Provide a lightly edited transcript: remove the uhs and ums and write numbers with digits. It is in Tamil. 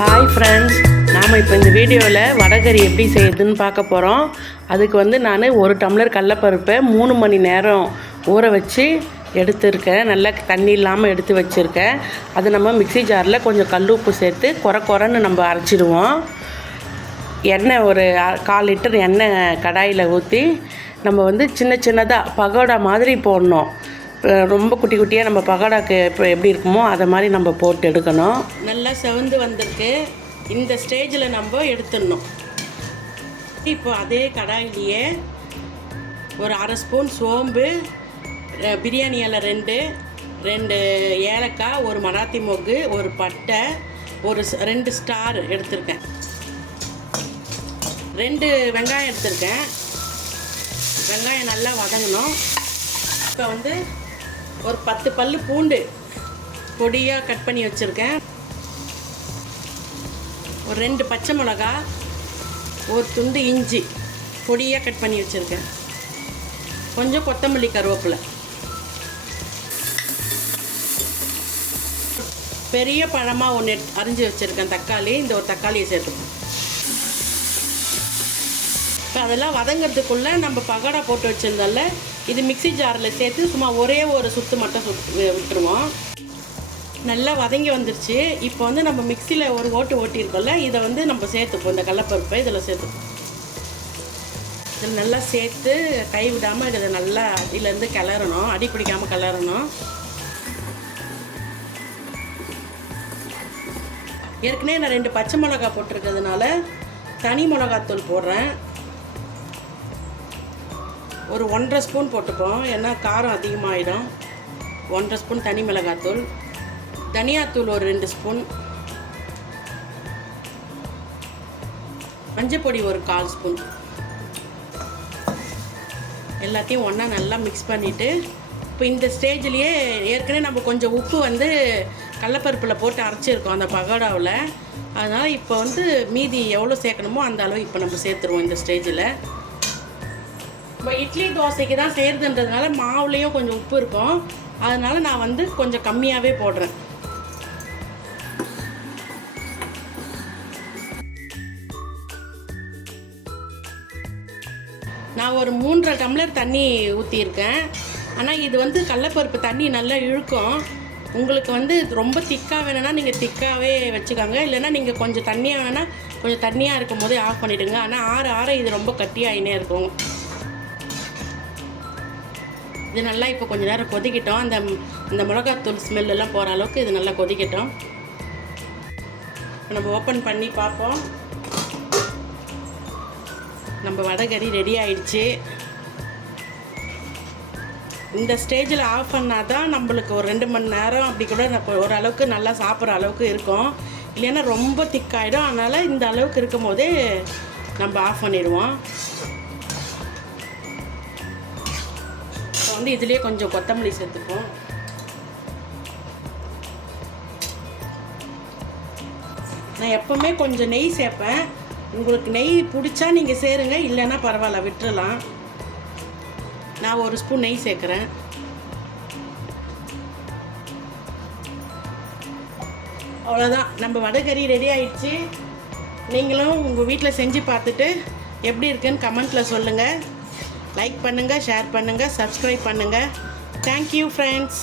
ஹாய் ஃப்ரெண்ட்ஸ், நாம் இப்போ இந்த வீடியோவில் வடகறி எப்படி செய்யுதுன்னு பார்க்க போகிறோம். அதுக்கு வந்து நான் 1 டம்ளர் கடலப்பருப்பை 3 மணி நேரம் ஊற வச்சு எடுத்துருக்கேன். நல்லா தண்ணி இல்லாமல் எடுத்து வச்சுருக்கேன். அது நம்ம மிக்ஸி ஜாரில் கொஞ்சம் கல் உப்பு சேர்த்து குறைன்னு நம்ம அரைச்சிடுவோம். எண்ணெய் ஒரு 1/4 லிட்டர் எண்ணெய் கடாயில் ஊற்றி நம்ம வந்து சின்ன சின்னதாக பகோடா மாதிரி போடணும். ரொம்ப குட்டி குட்டியாக நம்ம பகோடாக்கு இப்போ எப்படி இருக்குமோ அதை மாதிரி நம்ம போட்டு எடுக்கணும். நல்லா செவந்து வந்திருக்கு. இந்த ஸ்டேஜில் நம்ம எடுத்துடணும். இப்போ அதே கடாயிலேயே ஒரு 1/2 ஸ்பூன் சோம்பு, பிரியாணி இலை 2 ஏலக்காய், ஒரு மராத்தி மொக்கு, ஒரு பட்டை, ஒரு 2 ஸ்டார் எடுத்திருக்கேன். 2 வெங்காயம் எடுத்திருக்கேன். வெங்காயம் நல்லா வதங்கணும். இப்போ வந்து ஒரு 10 பல் பூண்டு பொடியாக கட் பண்ணி வச்சுருக்கேன். ஒரு 2 பச்சை மிளகா, ஒரு துண்டு இஞ்சி பொடியாக கட் பண்ணி வச்சுருக்கேன். கொஞ்சம் கொத்தமல்லி, கருவேப்பிலை. பெரிய பழமாக ஒன்று அரிஞ்சு வச்சுருக்கேன். தக்காளி, இந்த ஒரு தக்காளியை சேர்த்துப்போம். இப்போ அதெல்லாம் வதங்கிறதுக்குள்ளே நம்ம பகோடா போட்டு வச்சுருந்தால இது மிக்ஸி ஜாரில் சேர்த்து சும்மா ஒரே ஒரு சுற்று மட்டும் விட்டுருவோம். நல்லா வதங்கி வந்துருச்சு. இப்போ வந்து நம்ம மிக்சியில் ஒரு ஓட்டியிருக்கோம்ல, இதை வந்து நம்ம சேர்த்துப்போம். இந்த கடலப்பருப்பை இதில் சேர்த்துப்போம். இதில் நல்லா சேர்த்து கை விடாமல் இதை நல்லா அடியிலேருந்து கிளறணும், அடி பிடிக்காமல் கிளறணும். ஏற்கனவே நான் 2 பச்சை மிளகா போட்டிருக்கிறதுனால தனி மிளகாத்தூள் போடுறேன். ஒரு 1.5 ஸ்பூன் போட்டுப்போம், ஏன்னா காரம் அதிகமாகிடும். 1.5 ஸ்பூன் தனி மிளகாத்தூள், தனியாத்தூள் ஒரு 2 ஸ்பூன், மஞ்சப்பொடி ஒரு 1/4 ஸ்பூன். எல்லாத்தையும் ஒன்றா நல்லா மிக்ஸ் பண்ணிவிட்டு இப்போ இந்த ஸ்டேஜ்லேயே ஏற்கனவே நம்ம கொஞ்சம் உப்பு வந்து கடலப்பருப்பில் போட்டு அரைச்சிருக்கோம் அந்த பகோடாவில். அதனால் இப்போ வந்து மீதி எவ்வளோ சேர்க்கணுமோ அந்த அளவு இப்போ நம்ம சேர்த்துருவோம் இந்த ஸ்டேஜில். இப்போ இட்லி தோசைக்கு தான் செய்கிறதுன்றதுனால மாவுலேயும் கொஞ்சம் உப்பு இருக்கும். அதனால் நான் வந்து கொஞ்சம் கம்மியாகவே போடுறேன். நான் ஒரு 3.5 டம்ளர் தண்ணி ஊற்றியிருக்கேன். ஆனால் இது வந்து கடலப்பருப்பு தண்ணி நல்லா இழுக்கும். உங்களுக்கு வந்து ரொம்ப திக்காக வேணும்னா நீங்கள் திக்காகவே வச்சுக்கோங்க. இல்லைன்னா நீங்கள் கொஞ்சம் தண்ணியாக வேணால் கொஞ்சம் தண்ணியாக இருக்கும் போதே ஆஃப் பண்ணிவிடுங்க. ஆனால் ஆற இது ரொம்ப கட்டியாகினே இருக்கும். இது நல்லா இப்போ கொஞ்சம் நேரம் கொதிக்கட்டும். அந்த மிளகாத்தூள் ஸ்மெல்லாம் போகிற அளவுக்கு இது நல்லா கொதிக்கட்டும். நம்ம ஓப்பன் பண்ணி பார்ப்போம். நம்ம வடகறி ரெடி ஆயிடுச்சு. இந்த ஸ்டேஜில் ஆஃப் பண்ணால் தான் நம்மளுக்கு ஒரு 2 மணி நேரம் அப்படி கூட ஓரளவுக்கு நல்லா சாப்பிட்ற அளவுக்கு இருக்கும். இல்லைன்னா ரொம்ப திக்காயிடும். அதனால் இந்த அளவுக்கு இருக்கும் போதே நம்ம ஆஃப் பண்ணிடுவோம். இப்போ வந்து இதுலேயே கொஞ்சம் கொத்தமல்லி சேர்த்துப்போம். நான் எப்போவுமே கொஞ்சம் நெய் சேர்ப்பேன். உங்களுக்கு நெய் பிடிச்சா நீங்கள் சேருங்க, இல்லைன்னா பரவாயில்ல, விட்டுறலாம். நான் 1 ஸ்பூன் நெய் சேர்க்குறேன். அவ்வளோதான், நம்ம வடகறி ரெடி ஆயிடுச்சு. நீங்களும் உங்கள் வீட்டில் செஞ்சு பார்த்துட்டு எப்படி இருக்குன்னு கமெண்ட்டில் சொல்லுங்கள். லைக் பண்ணுங்கள், ஷேர் பண்ணுங்கள், சப்ஸ்கிரைப் பண்ணுங்கள். Thank you friends.